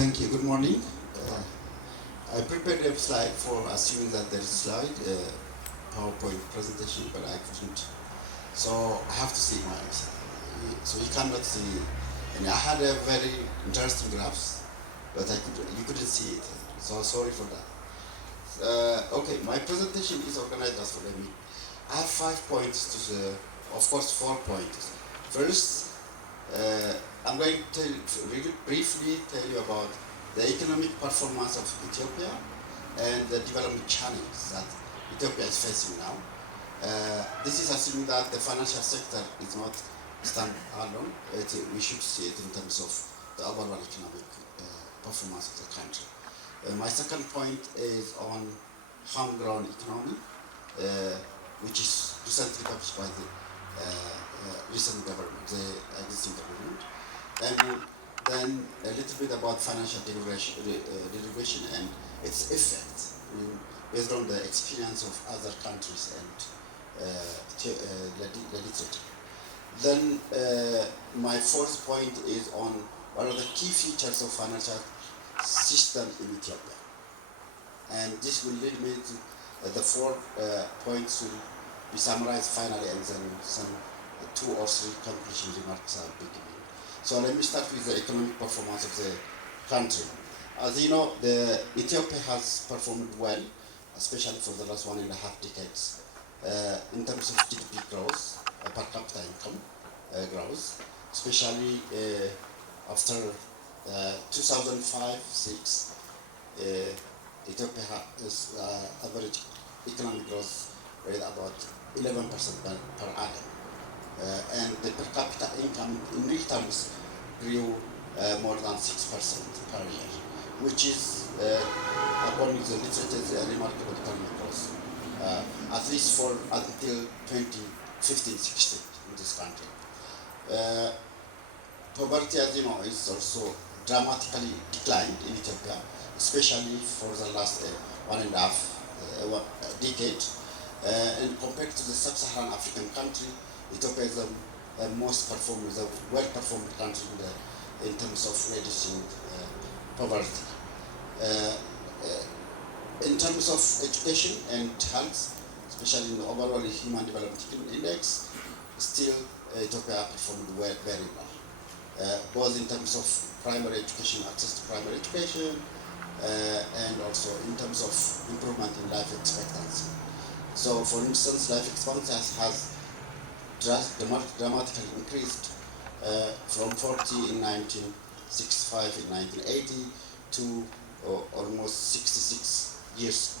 Thank you. Good morning. I prepared a slide for assuming that there is slide, PowerPoint presentation, but I couldn't. So I have to see mine. So you cannot see. And I had a very interesting graphs, but you couldn't see it. So sorry for that. Okay, my presentation is organized as follows. I have 5 points to the, of course, 4 points. First, I'm going to really briefly tell you about the economic performance of Ethiopia and the development challenges that Ethiopia is facing now. This is assuming that the financial sector is not stand-alone. We should see it in terms of the overall economic performance of the country. My second point is on homegrown economy, which is recently published by the recent government, the existing government. And then a little bit about financial deregulation and its effect based on the experience of other countries and the literature. Then my fourth point is on what are the key features of financial system in Ethiopia. And this will lead me to the 4 points will be summarized finally, and then some 2 or 3 conclusion remarks I'll be giving. So let me start with the economic performance of the country. As you know, Ethiopia has performed well, especially for the last 1.5 decades, in terms of GDP growth, per capita income growth, especially after 2005-6, Ethiopia has average economic growth rate about 11% per annum. And the per capita income in real terms grew more than 6% per year, which is, according to the literature, a remarkable economic growth, at least for until 2015-16 in this country. Poverty, as you know, is also dramatically declined in Ethiopia, especially for the last 1.5 decade. And compared to the sub-Saharan African country, Ethiopia is the most performing, the well-performed country in terms of reducing poverty. In terms of education and health, especially in the overall Human Development Index, still Ethiopia performed very well, both in terms of primary education, access to primary education, and also in terms of improvement in life expectancy. So, for instance, life expectancy has dramatically increased from 40 in 1965 in 1980 to almost 66 years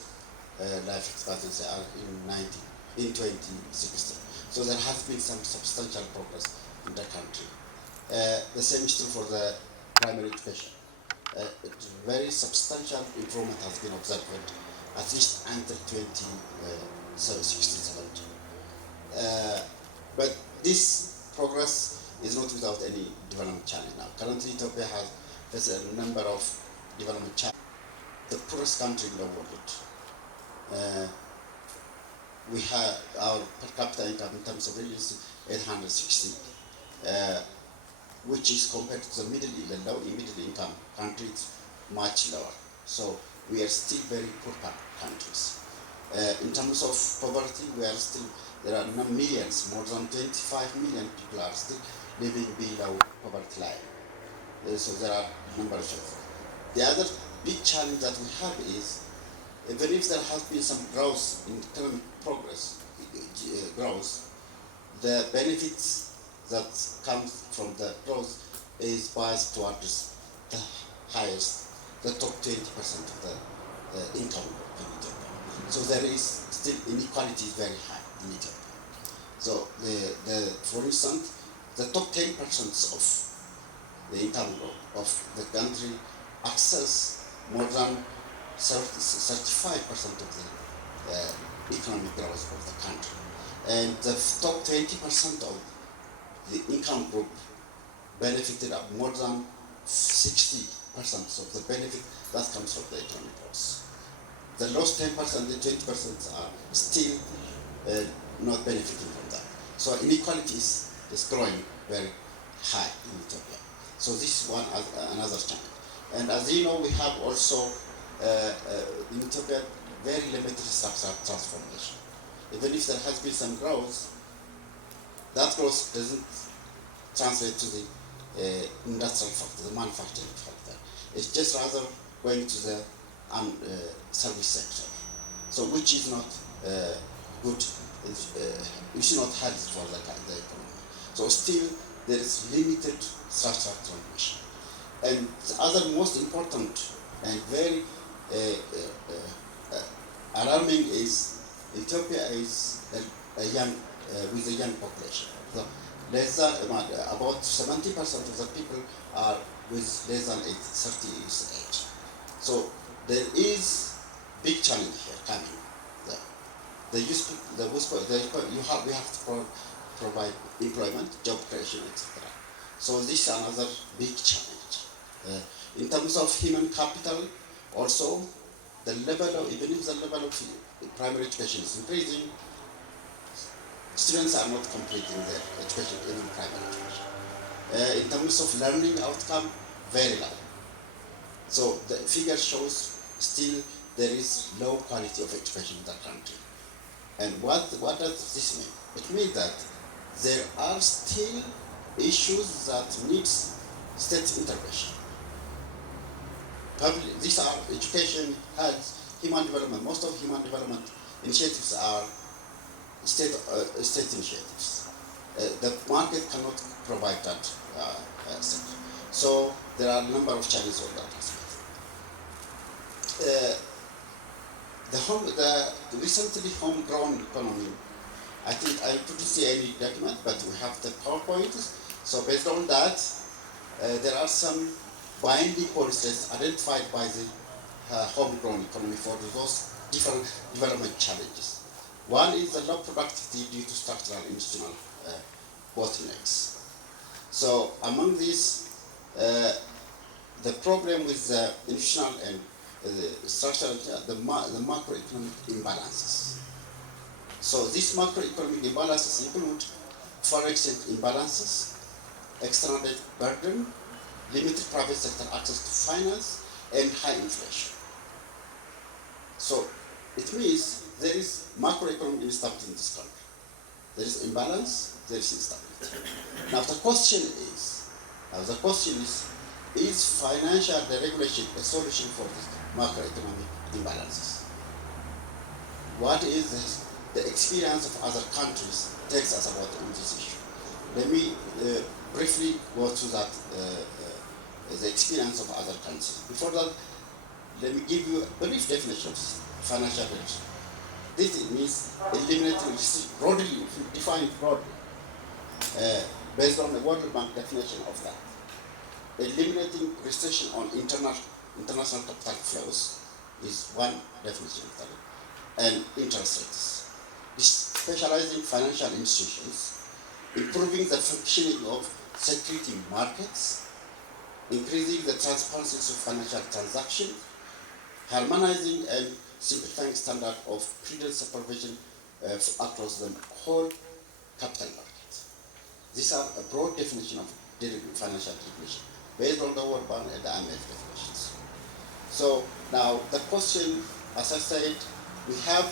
life expectancy in 2016. So there has been some substantial progress in the country. The same is true for the primary education. Very substantial improvement has been observed, at least until 2016-17. But this progress is not without any development challenge now. Currently, Ethiopia has a number of development challenges. The poorest country in the world. We have our per capita income in terms of reals 860, which is compared to the low middle income countries much lower. So we are still very poor countries. In terms of poverty, there are millions, more than 25 million people are still living below poverty line. So there are numbers of. The other big challenge that we have is, even if there has been some growth in economic growth, the benefits that comes from the growth is biased towards the top 20% of the income in Ethiopia. So there is still inequality is very high in Ethiopia. So for instance, the top 10% of the income of the country access more than 35% of the economic growth of the country. And the top 20% of the income group benefited of more than 60% of the benefit that comes from the economic growth. The last 10%, the 20% are still not benefiting from that. So inequality is growing very high in Ethiopia. So this is another challenge. And as you know, we have also in Ethiopia very limited structural transformation. Even if there has been some growth, that growth doesn't translate to the industrial factor, the manufacturing factor. It's just rather going to the service sector. So which is not good, which is not healthy for the economy. So still there is limited structural transformation. And the other most important and very alarming is Ethiopia is a young, with a young population. So less than, about 70% of the people are with less than 30 years age. So there is big challenge here coming. We have to provide employment, job creation, etc. So this is another big challenge. In terms of human capital, also the level of, even if the level of primary education is increasing, students are not completing their education, even primary education. In terms of learning outcome, very low. So the figure shows still there is low quality of education in the country. And what does this mean? It means that there are still issues that need state intervention. These are education, health, human development. Most of human development initiatives are state initiatives. The market cannot provide that sector. So there are a number of challenges on that aspect. The recently homegrown economy, I think I couldn't see any document, but we have the PowerPoint. So based on that, there are some binding policies identified by the homegrown economy for those different development challenges. One is the low productivity due to structural and institutional bottlenecks. So among these, the problem with the institutional and structural, the macroeconomic imbalances. So these macroeconomic imbalances include foreign exchange imbalances, external debt burden, limited private sector access to finance, and high inflation. So it means there is macroeconomic instability in this country. There is imbalance, there is instability. Now the question is financial deregulation a solution for this macroeconomic imbalances? What is this? The experience of other countries tells us about this issue. Let me briefly go through that, the experience of other countries. Before that, let me give you a brief definition of financial deregulation. This means eliminating, broadly defined broadly, based on the World Bank definition of that. Eliminating restriction on international capital flows is one definition of that, and interest rates. Specializing financial institutions, improving the functioning of security markets, increasing the transparency of financial transactions, harmonizing and simplifying standard of prudent supervision across the whole capital market. These are a broad definition of financial deregulation based on the World Bank and the IMF definitions. So now the question, as I said, we have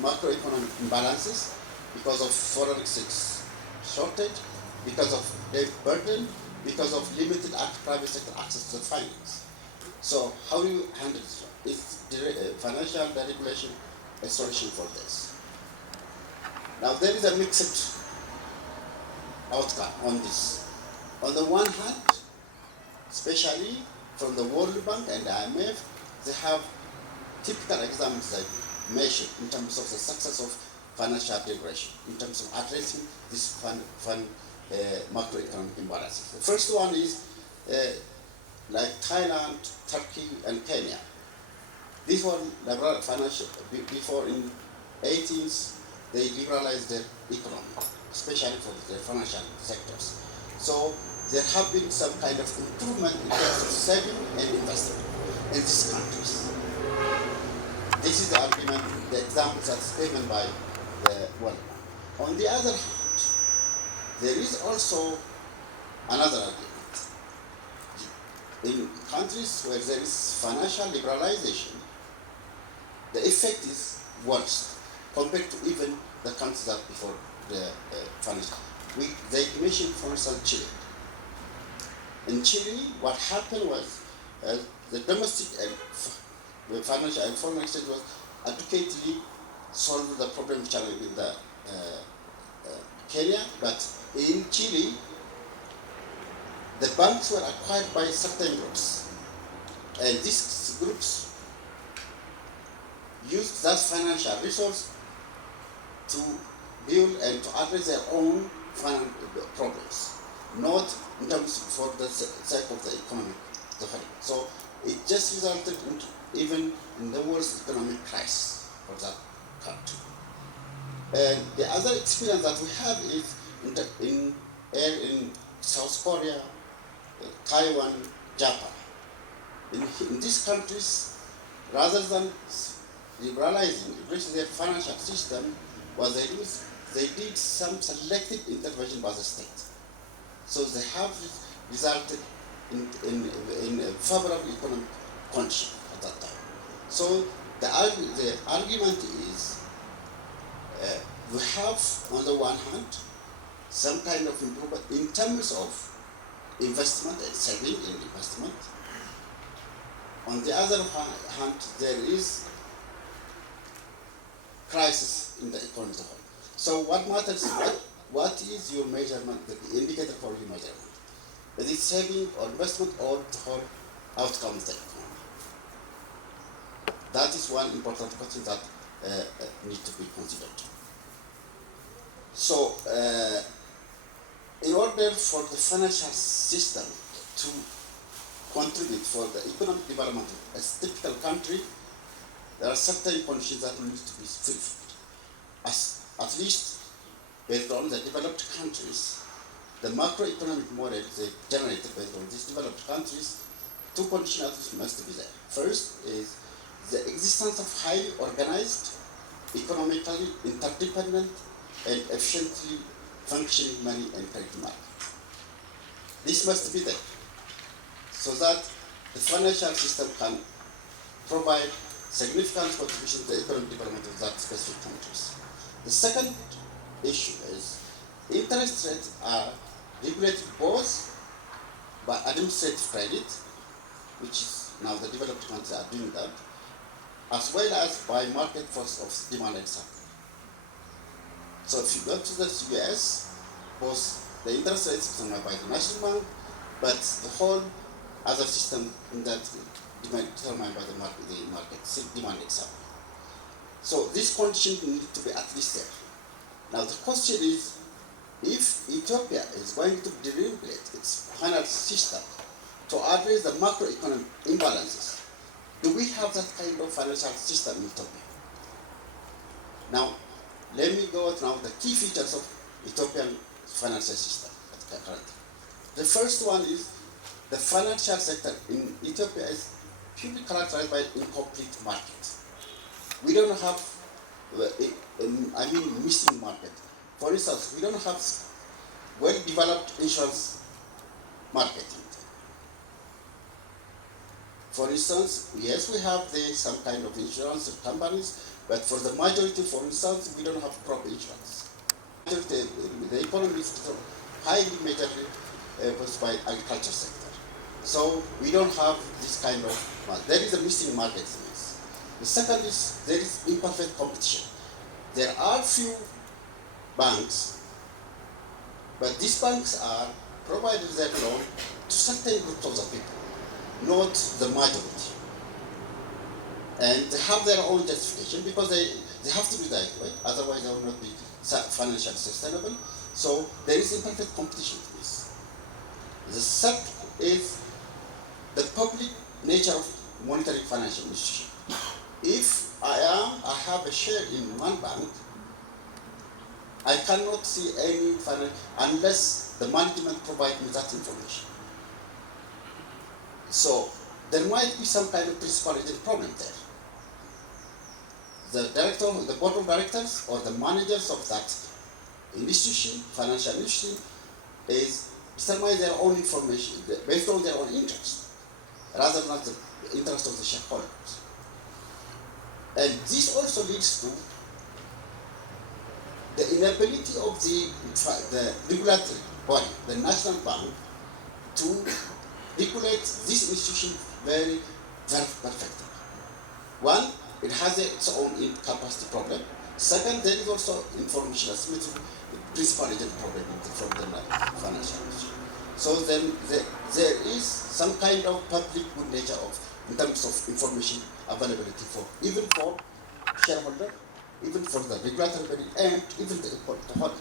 macroeconomic imbalances because of foreign exchange shortage, because of debt burden, because of limited private sector access to finance. So how do you handle this? Is financial deregulation a solution for this? Now there is a mixed outcome on this. On the one hand, especially from the World Bank and the IMF, they have typical examples like measured in terms of the success of financial deregulation, in terms of addressing this macroeconomic imbalances. The first one is like Thailand, Turkey, and Kenya. These were liberal financial, before in 18th, they liberalized their economy, especially for their financial sectors. So there have been some kind of improvement in terms of saving and investment in these countries. This is the argument, the example that's given by the World Bank. On the other hand, there is also another argument. in countries where there is financial liberalization, the effect is worse compared to even the countries that before the financial. They mentioned, for instance, Chile. In Chile, what happened was the domestic and financial and foreign exchange was adequately solved the problem challenge in the Kenya, but in Chile, the banks were acquired by certain groups, and these groups used that financial resource to build and to address their own financial problems, not in terms for the sake of the economic development. So it just resulted into even in the worst economic crisis for that country. And the other experience that we have is in South Korea, Taiwan, Japan. In these countries, rather than liberalizing their financial system, what they did some selective intervention by the state. So they have resulted in a favorable economic condition at that time. So the argument is we have, on the one hand, some kind of improvement in terms of investment and saving in investment. On the other hand, there is crisis in the economy as a whole. So what matters, what is your measurement, the indicator for your measurement? Is it saving or investment or the whole outcome of the economy? That is one important question that needs to be considered. So, in order for the financial system to contribute for the economic development of a typical country, there are certain conditions that need to be fulfilled. At least based on the developed countries, the macroeconomic model they generated based on these developed countries, two conditions must be there. First is the existence of highly organized, economically interdependent, and efficiently functioning money and credit market. This must be there so that the financial system can provide significant contribution to the economic development of that specific countries. The second issue is interest rates are regulated both by administrative credit, which is now the developed countries are doing that, as well as by market force of demand and supply. So if you go to the US, both the interest rates are by the national bank, but the whole other system in that determined by the market demand and supply. So this condition need to be at least there. Now the question is, if Ethiopia is going to deregulate its financial system to address the macroeconomic imbalances, do we have that kind of financial system in Ethiopia? Now, let me go now the key features of Ethiopian financial system currently. The first one is the financial sector in Ethiopia is purely characterized by incomplete market. We don't have, missing market. For instance, we don't have well-developed insurance market. For instance, yes, we have some kind of insurance companies, but for the majority, for instance, we don't have crop insurance. The economy is highly majorly pushed by agriculture sector. So we don't have this kind of, there is a missing market. The second is there is imperfect competition. There are few banks, but these banks are provided their loan to certain groups of the people, not the majority. And they have their own justification because they have to do that way, otherwise they will not be financially sustainable. So there is imperfect competition to this. The third is the public nature of monetary financial institution. If I have a share in one bank, I cannot see any finance unless the management provides me that information. So there might be some kind of principality problem there. The director, the board of directors, or the managers of that institution, financial institution, is determine their own information based on their own interest. rather than the interest of the shareholders. And this also leads to the inability of the regulatory body, the National Bank, to regulate this institution very, very perfectly. One, it has its own capacity problem. Second, there is also information asymmetry, principal agent problem from the financial industry. So then there is some kind of public good nature in terms of information availability even for shareholder, even for the regulatory body, and even the whole economy.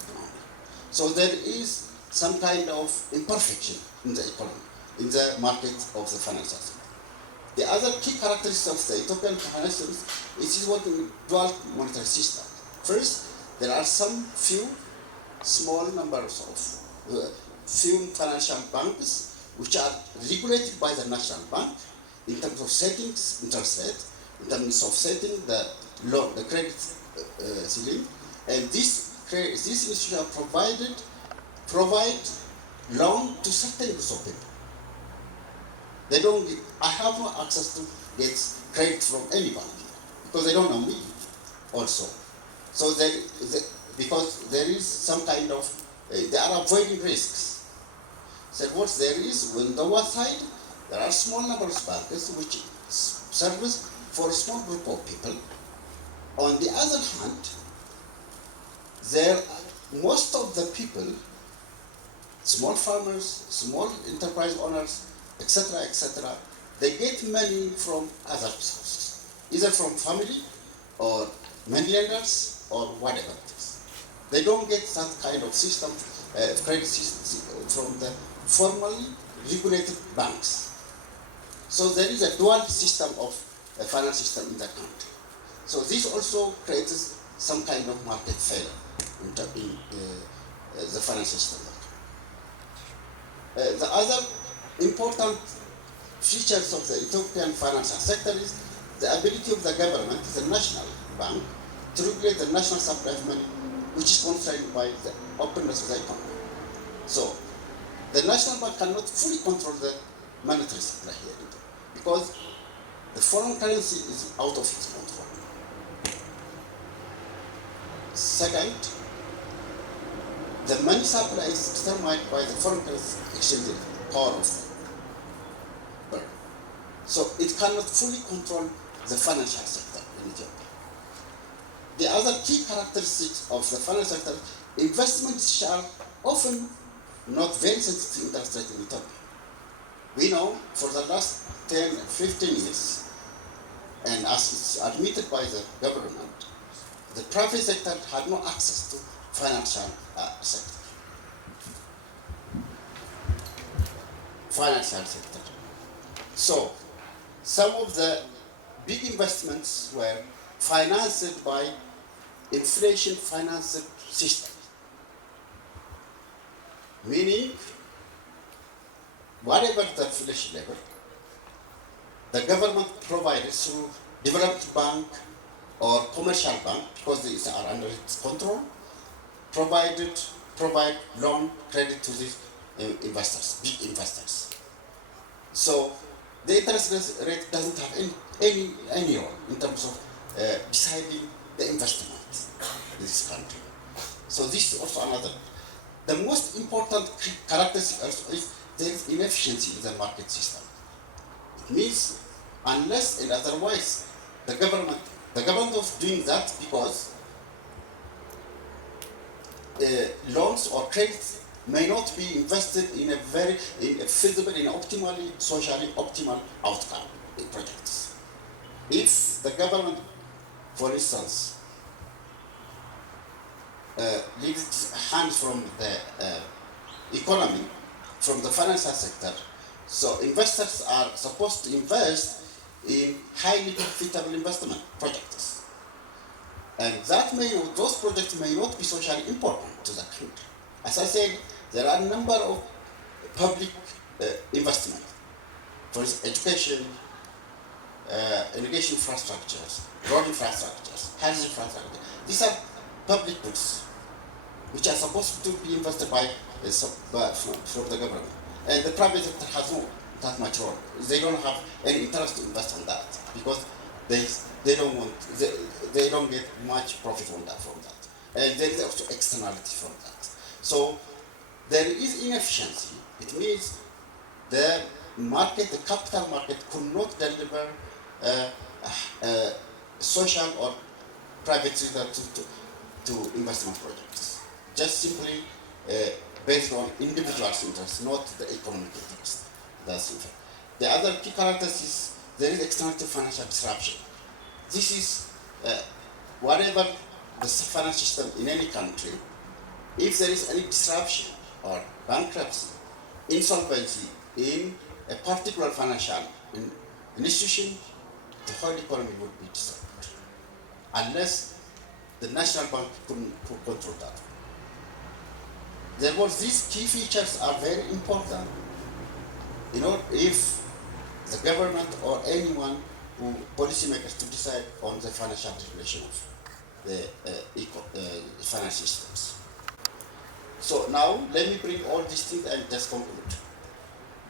So there is some kind of imperfection in the economy, in the market of the financial sector. The other key characteristics of the Ethiopian financial system is working dual monetary system. First, there are some few small numbers of few financial banks which are regulated by the National Bank in terms of setting interest rate, in terms of setting the loan, the credit ceiling, and this institution provide loan to certain groups of people. They don't get, I have no access to get credit from any bank because they don't know me also. So because there is some kind of, they are avoiding risks. So what there is, on the one side, there are small number of banks which service for a small group of people. On the other hand, most of the people, small farmers, small enterprise owners, etc., they get money from other sources, either from family or money lenders or whatever it is. They don't get that kind of system, credit system from the formally regulated banks. So there is a dual system of financial system in the country. So this also creates some kind of market failure in the financial system. The other important features of the Ethiopian financial sector is the ability of the government, the national bank, to regulate the national supply of money, which is constrained by the openness of the economy. So the national bank cannot fully control the monetary supply here because the foreign currency is out of its control. Second, the money supply is determined by the foreign currency exchange rate, power of the bird. So it cannot fully control the financial sector in Ethiopia. The other key characteristics of the financial sector, investments are often not very sensitive to interest rate in Ethiopia. We know for the last 10, 15 years, and as it's admitted by the government, the private sector had no access to financial sector. Financial sector. So some of the big investments were financed by inflation financed system. Meaning, whatever the inflation level, the government provided through developed bank or commercial bank, because these are under its control, provide loan credit to these investors, big investors. So the interest rate doesn't have any role in terms of deciding the investment in this country. So this is also another. The most important characteristic also is there is inefficiency in the market system. It means unless and otherwise the government was doing that because loans or credits may not be invested in a very feasible, in optimally, socially optimal outcome in projects. If the government, for instance, leaves its hands from the economy, from the financial sector, so investors are supposed to invest in highly profitable investment projects. And those projects may not be socially important to the country. As I said, there are a number of public investment, for instance, education, irrigation infrastructures, road infrastructures, health infrastructure. These are public goods which are supposed to be invested by from the government. And the private sector has no that much role. They don't have any interest to invest on that because they don't want they don't get much profit on that from that, and there is also externality from that. So there is inefficiency. It means the market, the capital market, could not deliver social or private sector to investment projects, just simply based on individuals' interests, not the economic interest. That's in fact. The other key characteristic is there is external financial disruption. This is whatever the financial system in any country, if there is any disruption or bankruptcy, insolvency in a particular financial institution, the whole economy would be disturbed, unless the national bank could control that. Therefore, these key features are very important. You know, if the government or anyone who policymakers to decide on the financial regulation of the financial systems. So now let me bring all these things and just conclude.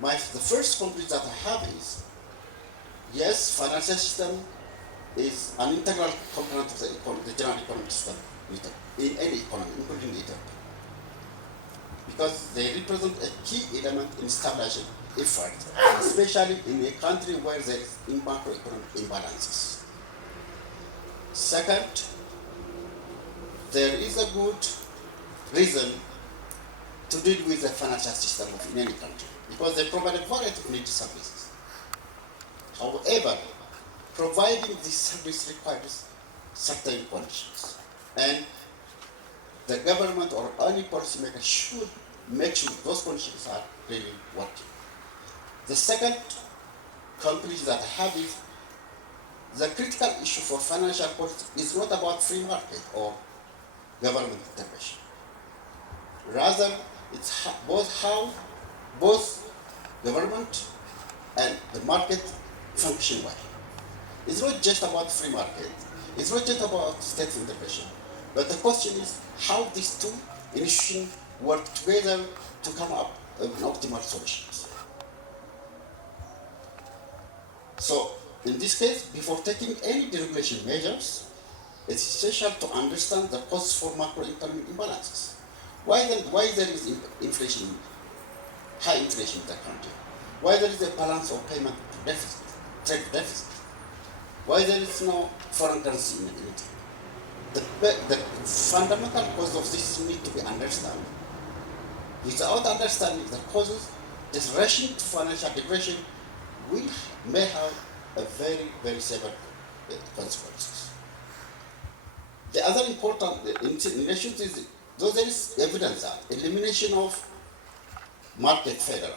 The first conclusion that I have is, yes, financial system is an integral component of the general economic system in any economy, including Ethiopia, because they represent a key element in stabilization effort, especially in a country where there is macroeconomic imbalances. Second, there is a good reason to deal with the financial system in any country, because they provide a variety of needed services. However, providing this service requires certain conditions, and the government or any policymaker should make sure those conditions are really working. The second conclusion that I have is the critical issue for financial policy is not about free market or government intervention. Rather, it's how both government and the market function well. It's not just about free market. It's not just about state intervention. But the question is how these two institutions work together to come up with optimal solutions. So, in this case, before taking any deregulation measures, it's essential to understand the causes for macroeconomic imbalances. Why there is inflation, high inflation in the country? Why there is a balance of payment deficit, trade deficit? Why there is no foreign currency in it? The fundamental cause of this need to be understood. Without understanding the causes, this rushing to financial degradation may have a very, very severe consequences. The other important in relation is, though there is evidence that elimination of market failure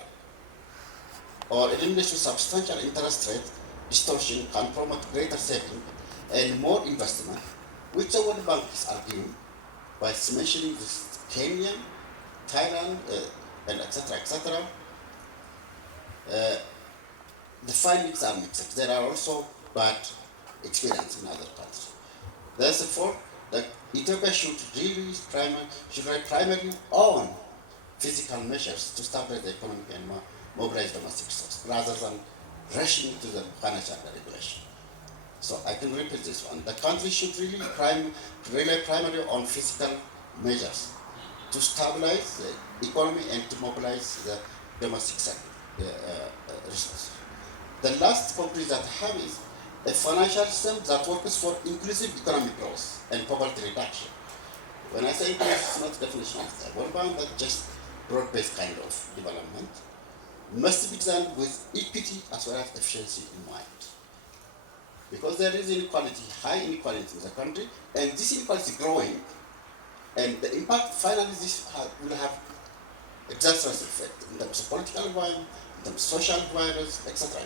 or elimination of substantial interest rate distortion can promote greater saving and more investment, which the World Bank is arguing by mentioning this Kenya, Thailand, and etc. The findings are mixed. There are also bad experiences in other countries. Therefore, that Ethiopia should rely primarily on physical measures to stabilize the economy and mobilize domestic resources, rather than rushing into the financial regulation. So I can repeat this one. The country should really rely primarily on physical measures to stabilize the economy and to mobilize the domestic resources. The last conclusion that I have is a financial system that works for inclusive economic growth and poverty reduction. When I say inclusive, it's not definition of the World Bank, that's just broad-based kind of development, must be done with equity as well as efficiency in mind. Because there is inequality, high inequality in the country, and this inequality is growing, and the impact finally this will have a disastrous effect in terms of political environment, in terms of social violence, etc.,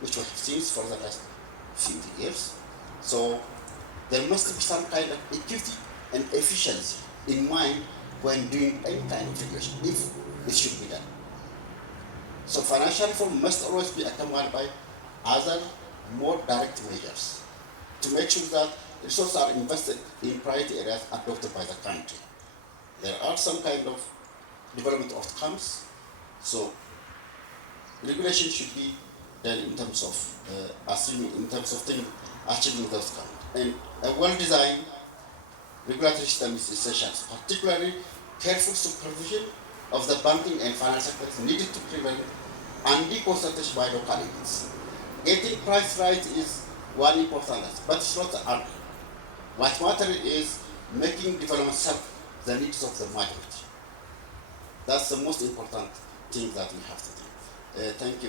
which we have seen for the last few years. So there must be some kind of equity and efficiency in mind when doing any kind of regulation, if it should be done. So financial reform must always be accompanied by other more direct measures to make sure that resources are invested in priority areas adopted by the country. There are some kind of development outcomes. So regulation should be done in terms of achieving those goals. And a well-designed regulatory system is essential, particularly careful supervision of the banking and financial sectors needed to prevent undue concentration by local elites. Getting price right is one important aspect, but it's not the only. What matters is making development serve the needs of the majority. That's the most important thing that we have to do. Thank you.